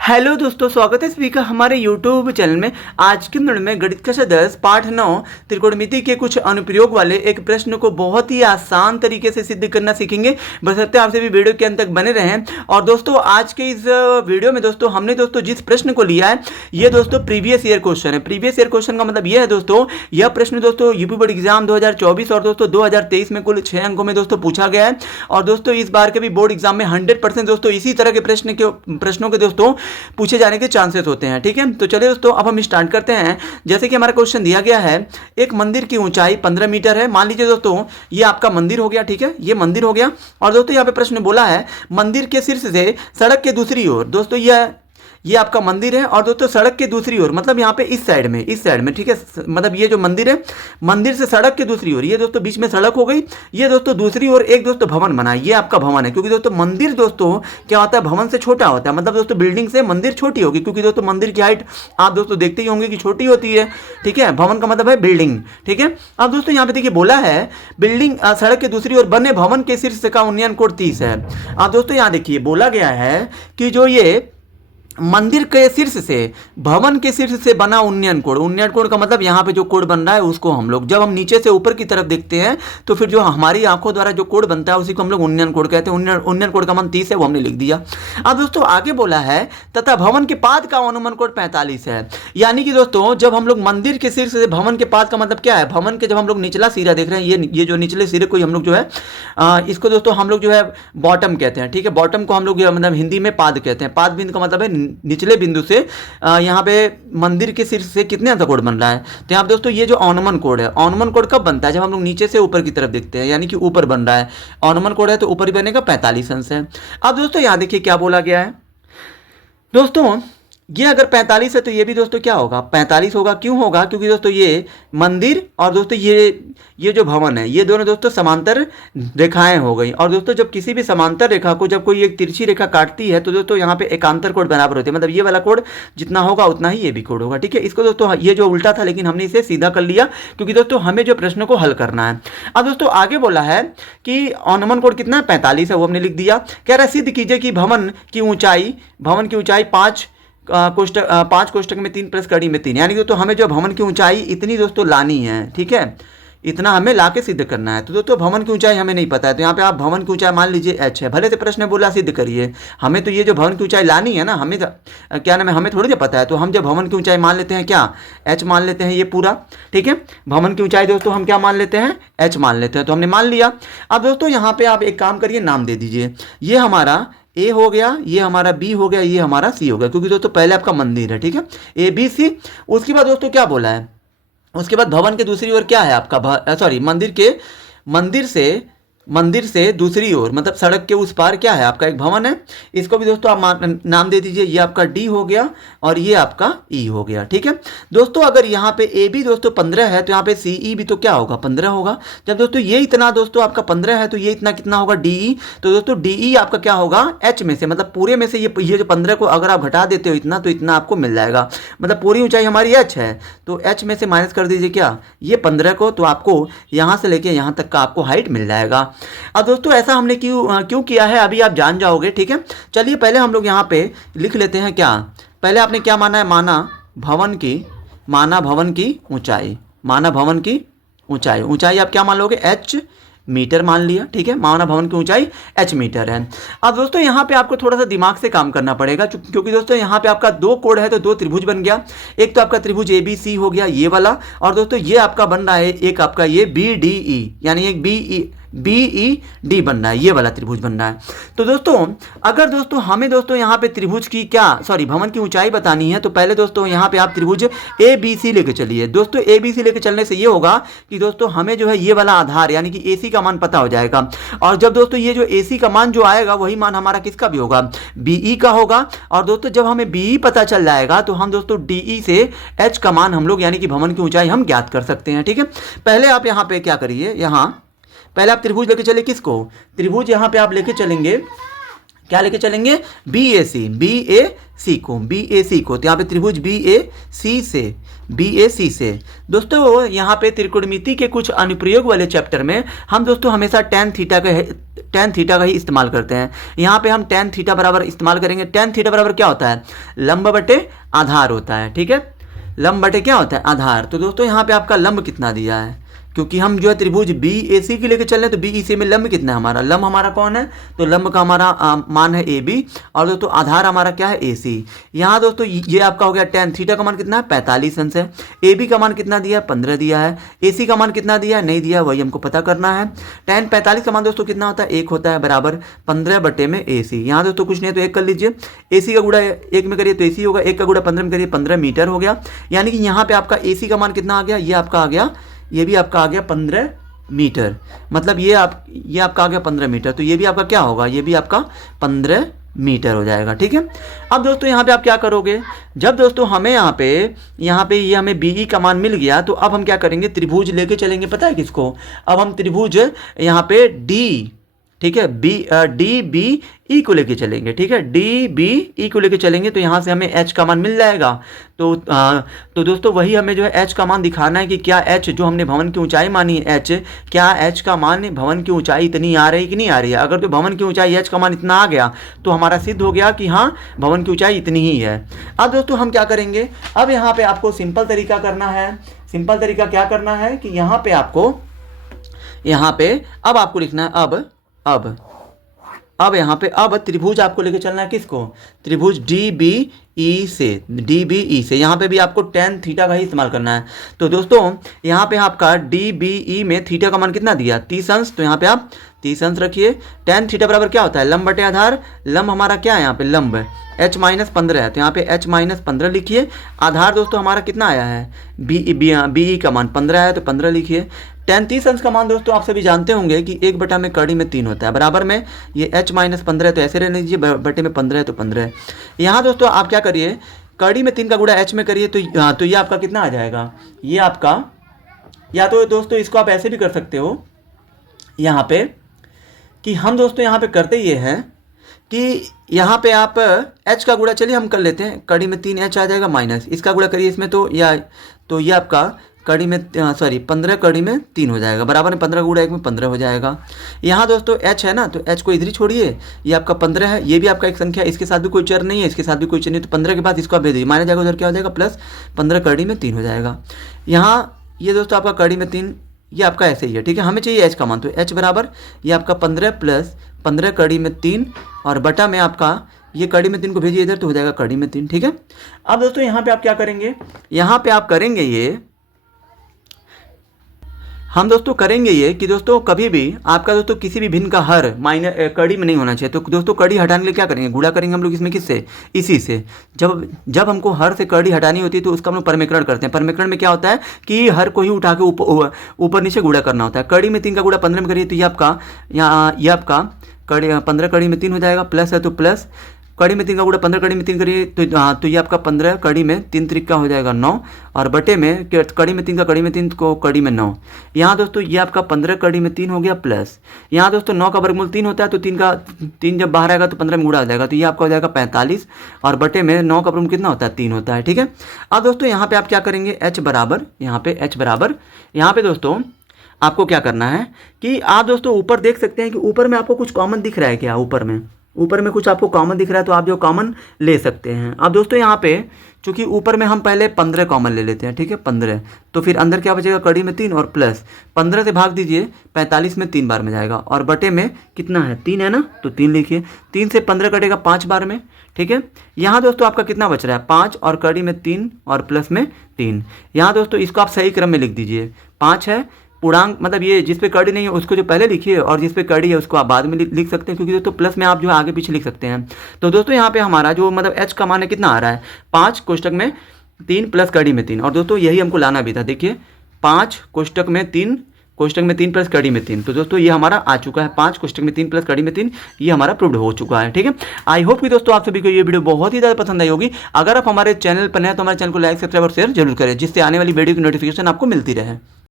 Hello दोस्तों, स्वागत है सभी का हमारे यूट्यूब चैनल में। आज के मिनट में गणित कक्षा 10 पाठ 9 त्रिकोणमिति के कुछ अनुप्रयोग वाले एक प्रश्न को बहुत ही आसान तरीके से सिद्ध करना सीखेंगे। बशर्ते आपसे भी वीडियो के अंत तक बने रहें। और दोस्तों आज के इस वीडियो में दोस्तों हमने जिस प्रश्न को लिया है ये दोस्तों प्रीवियस ईयर क्वेश्चन है। प्रीवियस ईयर क्वेश्चन का मतलब ये है दोस्तों, यह प्रश्न दोस्तों यूपी बोर्ड एग्जाम 2024 और दोस्तों 2023 में कुल 6 अंकों में दोस्तों पूछा गया है। और दोस्तों इस बार के भी बोर्ड एग्जाम में 100% दोस्तों इसी तरह के प्रश्नों के दोस्तों पूछे जाने के चांसेस होते हैं। ठीक है, तो चलिए दोस्तों अब हम स्टार्ट करते हैं। जैसे कि हमारा क्वेश्चन दिया गया है, एक मंदिर की ऊंचाई 15 मीटर है। मान लीजिए दोस्तों ये आपका मंदिर हो गया। ठीक है, ये मंदिर हो गया। और दोस्तों यहाँ पे प्रश्न बोला है मंदिर के शीर्ष से सड़क के दूसरी ओर। दोस्तों ये आपका मंदिर है और दोस्तों सड़क के दूसरी ओर मतलब यहाँ पे इस साइड में ठीक है, मतलब ये जो मंदिर है, मंदिर से सड़क के दूसरी ओर, ये दोस्तों बीच में सड़क हो गई। ये दोस्तों दूसरी ओर एक दोस्तों भवन बना, ये आपका भवन है। क्योंकि दोस्तों मंदिर दोस्तों क्या होता है, भवन से छोटा होता है। मतलब दोस्तों बिल्डिंग से मंदिर छोटी होगी, क्योंकि दोस्तों मंदिर की हाइट आप दोस्तों देखते ही होंगे कि छोटी होती है। ठीक है, भवन का मतलब है बिल्डिंग। ठीक है, अब दोस्तों यहाँ पे देखिए बोला है बिल्डिंग सड़क के दूसरी ओर बने भवन के शीर्ष का उन्नयन कोण 30 है। अब दोस्तों यहाँ देखिए बोला गया है कि जो ये मंदिर के शीर्ष से भवन के शीर्ष से बना उन्नयन कोण का मतलब यहाँ पे जो कोण बन रहा है उसको हम लोग जब हम नीचे से ऊपर की तरफ देखते हैं तो फिर जो हमारी आंखों द्वारा जो कोण बनता है उसी को हम लोग उन्नयन कोण कहते हैं। उन्नयन कोण का मान 30 है, वो हमने लिख दिया। अब दोस्तों आगे बोला है तथा भवन के पाद का अनुमान कोण 45 है। यानी कि दोस्तों जब हम लोग मंदिर के शीर्ष से भवन के पाद का मतलब क्या है, भवन के जब हम लोग निचला सिरा देख रहे हैं, ये जो निचले सिरे को हम लोग जो है इसको दोस्तों हम लोग जो है बॉटम कहते हैं। ठीक है, बॉटम को हम लोग मतलब हिंदी में पाद कहते हैं। पाद बिंदु का मतलब है निचले बिंदु से यहाँ पे मंदिर के शीर्ष से कितने अंक कोण बन रहा है। तो यहाँ दोस्तों ये जो अनुमान कोण है, अनुमान कोण कब बनता है, जब हम लोग नीचे से ऊपर की तरफ देखते हैं, यानी कि ऊपर बन रहा है। अनुमान कोण है तो ऊपर ही बनेगा, 45 अंश है। अब दोस्तों यहाँ देखिए क्या बोला गया है दोस्तों, ये अगर 45 है तो ये भी दोस्तों क्या होगा, 45 होगा। क्यों होगा, क्योंकि दोस्तों ये मंदिर और दोस्तों ये जो भवन है ये दोनों दोस्तों समांतर रेखाएं हो गई। और दोस्तों जब किसी भी समांतर रेखा को जब कोई एक तिरछी रेखा काटती है तो दोस्तों यहाँ पे एकांतर कोण बराबर होते हैं। मतलब ये वाला कोण जितना होगा उतना ही ये भी कोण होगा। ठीक है, इसको दोस्तों ये जो उल्टा था लेकिन हमने इसे सीधा कर लिया क्योंकि दोस्तों हमें जो प्रश्न को हल करना है। अब दोस्तों आगे बोला है कि अनुमान कोण कितना है, 45 है, वो हमने लिख दिया। कह रहा है सिद्ध कीजिए कि भवन की ऊंचाई 5 कोष्टक में 3 प्लस कड़ी में 3, यानी कि तो हमें जो भवन की ऊंचाई इतनी दोस्तों लानी है। ठीक है, इतना हमें लाके सिद्ध करना है। तो दोस्तों भवन की ऊंचाई हमें नहीं पता है, तो यहाँ पे आप भवन की ऊंचाई मान लीजिए h है। भले से प्रश्न बोला सिद्ध करिए, हमें तो ये जो भवन की ऊंचाई लानी है ना, हमें क्या नाम है, हमें थोड़ी ना पता है। तो हम जब भवन की ऊंचाई मान लेते हैं क्या, h मान लेते हैं ये पूरा। ठीक है, भवन की ऊंचाई दोस्तों हम क्या मान लेते हैं, h मान लेते हैं। तो हमने मान लिया। अब दोस्तों यहाँ पे आप एक काम करिए, नाम दे दीजिए। ये हमारा ए हो गया, ये हमारा बी हो गया, ये हमारा सी हो गया, क्योंकि दोस्तों पहले आपका मंदिर है। ठीक है, ए बी सी। उसके बाद दोस्तों क्या बोला है, उसके बाद भवन के दूसरी ओर क्या है आपका, मंदिर से दूसरी ओर मतलब सड़क के उस पार क्या है आपका, एक भवन है। इसको भी दोस्तों आप नाम दे दीजिए। ये आपका डी हो गया और ये आपका ई हो गया। ठीक है दोस्तों, अगर यहाँ पे ए बी दोस्तों 15 है तो यहाँ पे सी ई भी तो क्या होगा, 15 होगा। जब दोस्तों ये इतना दोस्तों आपका 15 है तो ये इतना कितना होगा, डी ई। तो दोस्तों डी ई आपका क्या होगा, एच में से, मतलब पूरे में से ये जो 15 को अगर आप घटा देते हो इतना तो इतना आपको मिल जाएगा। मतलब पूरी ऊंचाई हमारी एच है तो एच में से माइनस कर दीजिए क्या, ये 15 को, तो आपको यहाँ से लेके यहाँ तक का आपको हाइट मिल जाएगा। अब दोस्तों ऐसा हमने क्यों किया है अभी आप जान जाओगे। ठीक है, चलिए पहले हम लोग यहाँ पे लिख लेते हैं क्या, पहले आपने क्या माना है, माना भवन की ऊंचाई आप क्या मान लोगे, h मीटर मान लिया। ठीक है, माना भवन की ऊंचाई h मीटर है। अब दोस्तों यहाँ पे आपको थोड़ा सा दिमाग से काम करना पड़ेगा, क्योंकि दोस्तों यहाँ पे आपका 2 कोण है तो 2 त्रिभुज बन गया। एक तो आपका त्रिभुज ए बी सी हो गया ये वाला, और दोस्तों ये आपका बन रहा है एक आपका ये बी डी ई, यानी एक बी ई डी बन रहा है, ये वाला त्रिभुज बन रहा है। तो दोस्तों अगर दोस्तों हमें दोस्तों यहाँ पे त्रिभुज की भवन की ऊंचाई बतानी है तो पहले दोस्तों यहाँ पे आप त्रिभुज ए बी सी लेके चलिए। दोस्तों ए बी सी लेके चलने से ये होगा कि दोस्तों हमें जो है ये वाला आधार यानी कि ए सी का मान पता हो जाएगा। और जब दोस्तों ये जो ए सी का मान जो आएगा वही मान हमारा किसका भी होगा, बी ई का होगा। और दोस्तों जब हमें बी ई पता चल जाएगा तो हम दोस्तों डी ई से एच का मान हम लोग यानी कि भवन की ऊंचाई हम ज्ञात कर सकते हैं। ठीक है, पहले आप यहाँ पे क्या करिए, पहले आप त्रिभुज लेके चले, किसको, त्रिभुज यहाँ पे आप लेके चलेंगे क्या लेके चलेंगे, BAC को। तो यहाँ पे त्रिभुज BAC से दोस्तों यहाँ पे त्रिकोणमिति के कुछ अनुप्रयोग वाले चैप्टर में हम दोस्तों हमेशा tan थीटा का ही इस्तेमाल करते हैं। यहाँ पे हम tan थीटा बराबर इस्तेमाल करेंगे। tan थीटा बराबर क्या होता है, लंब बटे आधार होता है, ठीक है, लंब बटे क्या होता है, आधार। तो दोस्तों यहाँ पे आपका लंब कितना दिया है, क्योंकि हम जो है त्रिभुज BAC के लेके चल रहे हैं, तो BEC में लंब कितना है हमारा, लंब हमारा कौन है, तो लंब का हमारा मान है AB, और दोस्तों आधार हमारा क्या है, AC। यहाँ दोस्तों ये आपका हो गया tan थीटा का मान कितना है, 45 अंश है। AB का मान कितना दिया है, 15 दिया है। AC का मान कितना दिया है, नहीं दिया, वही हमको पता करना है। tan 45 का मान दोस्तों कितना होता है, 1 होता है, बराबर 15 बटे में AC। यहाँ दोस्तों कुछ नहीं है तो 1 कर लीजिए, AC का गुणा 1 में करिए तो AC होगा, 1 का गुणा 15 में करिए 15 मीटर हो गया। यानी कि यहाँ पे आपका AC का मान कितना आ गया, ये आपका आ गया, ये भी आपका आ गया 15 मीटर, मतलब ये आपका आ गया 15 मीटर। तो ये भी आपका क्या होगा, ये भी आपका 15 मीटर हो जाएगा, ठीक है। अब दोस्तों यहाँ पे आप क्या करोगे, जब दोस्तों हमें यहाँ पे ये हमें BE का मान मिल गया, तो अब हम क्या करेंगे, त्रिभुज लेके चलेंगे, पता है किसको, अब हम त्रिभुज यहाँ पे ठीक है, DBE को लेके चलेंगे, ठीक है, DBE को लेके चलेंगे। तो यहाँ से हमें H का मान मिल जाएगा। तो दोस्तों वही हमें जो है H का मान दिखाना है कि क्या H जो हमने भवन की ऊंचाई मानी है H, क्या H का मान भवन की ऊंचाई इतनी आ रही कि नहीं आ रही है। अगर तो भवन की ऊंचाई H का मान इतना आ गया तो हमारा सिद्ध हो गया कि हाँ भवन की ऊंचाई इतनी ही है। अब दोस्तों हम क्या करेंगे, अब यहाँ पे आपको सिंपल तरीका करना है। सिंपल तरीका क्या करना है कि यहाँ पे अब आपको लिखना है अब यहाँ पे अब त्रिभुज आपको लेके चलना है किसको, त्रिभुज DBE से। यहाँ पे भी आपको tan थीटा का ही इस्तेमाल करना है। तो दोस्तों यहाँ पे आपका DBE में थीटा का मान कितना दिया, 30 अंश। तो यहाँ पे आप 30 अंश रखिए। tan थीटा बराबर क्या होता है, लंब बटे आधार। लंब हमारा क्या है यहाँ पे, लंब H-15 है, तो यहाँ पे H-15 लिखिए। आधार दोस्तों हमारा कितना आया है, BE का मान 15 है, तो 15 लिखिए। tan 30 अंश का मान दोस्तों आप सभी जानते होंगे कि 1 बटा में कड़ी में 3 होता है, बराबर में ये H-15 है तो ऐसे रहने दीजिए, बटे में 15 है तो 15 है। यहाँ दोस्तों आप क्या करिए, कड़ी में 3 का गुणा H में करिए, तो ये आपका कितना आ जाएगा, ये आपका, या तो दोस्तों इसको आप ऐसे भी कर सकते हो यहाँ पे कि हम दोस्तों यहाँ पे करते ये हैं कि यहाँ पे आप H का गुणा, चलिए हम कर लेते हैं, कड़ी में 3H आ जाएगा, माइनस इसका गुणा करिए इसमें, तो ये आपका कड़ी में 15 कड़ी में 3 हो जाएगा, बराबर में 15 गुणा 1 में 15 हो जाएगा। यहाँ दोस्तों H है ना, तो H को इधर ही छोड़िए, ये आपका 15 है, ये भी आपका एक संख्या, इसके साथ भी कोई चर नहीं है, इसके साथ भी कोई चर नहीं, तो 15 के बाद इसको आप भेज दीजिए, माना जाएगा उधर क्या हो जाएगा, प्लस 15 कड़ी में 3 हो जाएगा। यहाँ ये दोस्तों आपका कड़ी में 3, ये आपका ऐसे ही है, ठीक है। हमें चाहिए H का मान, तो H बराबर ये आपका 15 प्लस 15 कड़ी में 3 और बटा में आपका ये कड़ी में 3 को भेजिए इधर, तो हो जाएगा कड़ी में 3, ठीक है। अब दोस्तों यहाँ पे आप क्या करेंगे, यहाँ पे आप करेंगे ये, हम दोस्तों करेंगे ये कि दोस्तों कभी भी आपका दोस्तों किसी भी भिन्न का हर कड़ी में नहीं होना चाहिए। तो दोस्तों कड़ी हटाने के लिए क्या करेंगे, गुणा करेंगे हम लोग इसमें किससे, इसी से। जब हमको हर से कड़ी हटानी होती है तो उसका हम लोग परमेकरण करते हैं। परमेकरण में क्या होता है कि हर को ही उठा के ऊपर नीचे गुणा करना होता है। कड़ी में 3 का गुणा 15 में करिए, तो ये आपका कड़ी 15 कड़ी में 3 हो जाएगा, प्लस है तो प्लस, कड़ी में 3 का गुणा 15 कड़ी में 3 करिए, तो ये आपका 15 कड़ी में 3 त्रिका हो जाएगा 9, और बटे में कड़ी में 3 का कड़ी में 3 को कड़ी में 9। यहाँ दोस्तों ये आपका 15 कड़ी में 3 हो गया, प्लस यहाँ दोस्तों 9 का वर्गमूल 3 होता है, तो 3 जब बाहर आएगा तो 15 में गुणा हो जाएगा, तो ये आपका हो जाएगा 45, और बटे में 9 का वर्गमूल कितना होता है, 3 होता है, ठीक है। अब दोस्तों यहाँ पे आप क्या करेंगे, H बराबर यहाँ पे दोस्तों आपको क्या करना है कि आप दोस्तों ऊपर देख सकते हैं कि ऊपर में आपको कुछ कॉमन दिख रहा है क्या, ऊपर में कुछ आपको कॉमन दिख रहा है, तो आप जो कॉमन ले सकते हैं। अब दोस्तों यहाँ पे चूंकि ऊपर में हम पहले 15 कॉमन ले लेते हैं, ठीक है, 15, तो फिर अंदर क्या बचेगा, कड़ी में 3 और प्लस 15 से भाग दीजिए, 45 में 3 बार में जाएगा, और बटे में कितना है, 3 है ना, तो 3 लिखिए। 3 से 15 कटेगा 5 बार में, ठीक है। यहाँ दोस्तों आपका कितना बच रहा है, 5 और कड़ी में 3 और प्लस में 3। यहाँ दोस्तों इसको आप सही क्रम में लिख दीजिए, 5 है पूर्णांक, मतलब ये जिस पे कड़ी नहीं है उसको जो पहले लिखिए, और जिस पे कड़ी है उसको आप बाद में लिख सकते हैं, क्योंकि दोस्तों प्लस में आप जो आगे पीछे लिख सकते हैं। तो दोस्तों यहाँ पे हमारा जो मतलब H का मान है कितना आ रहा है, 5 कोष्टक में 3 प्लस कड़ी में 3, और दोस्तों यही हमको लाना भी था, देखिए 5 कोष्टक में 3 प्लस कड़ी में 3। तो दोस्तों ये हमारा आ चुका है, 5 कोष्टक में 3 प्लस कड़ी में 3, ये हमारा प्रूव्ड हो चुका है, ठीक है। आई होप कि दोस्तों आप सभी को ये वीडियो बहुत ही ज़्यादा पसंद आई होगी। अगर आप हमारे चैनल पर नए हैं तो हमारे चैनल को लाइक, सब्सक्राइब और शेयर जरूर करें, जिससे आने वाली वीडियो की नोटिफिकेशन आपको मिलती रहे।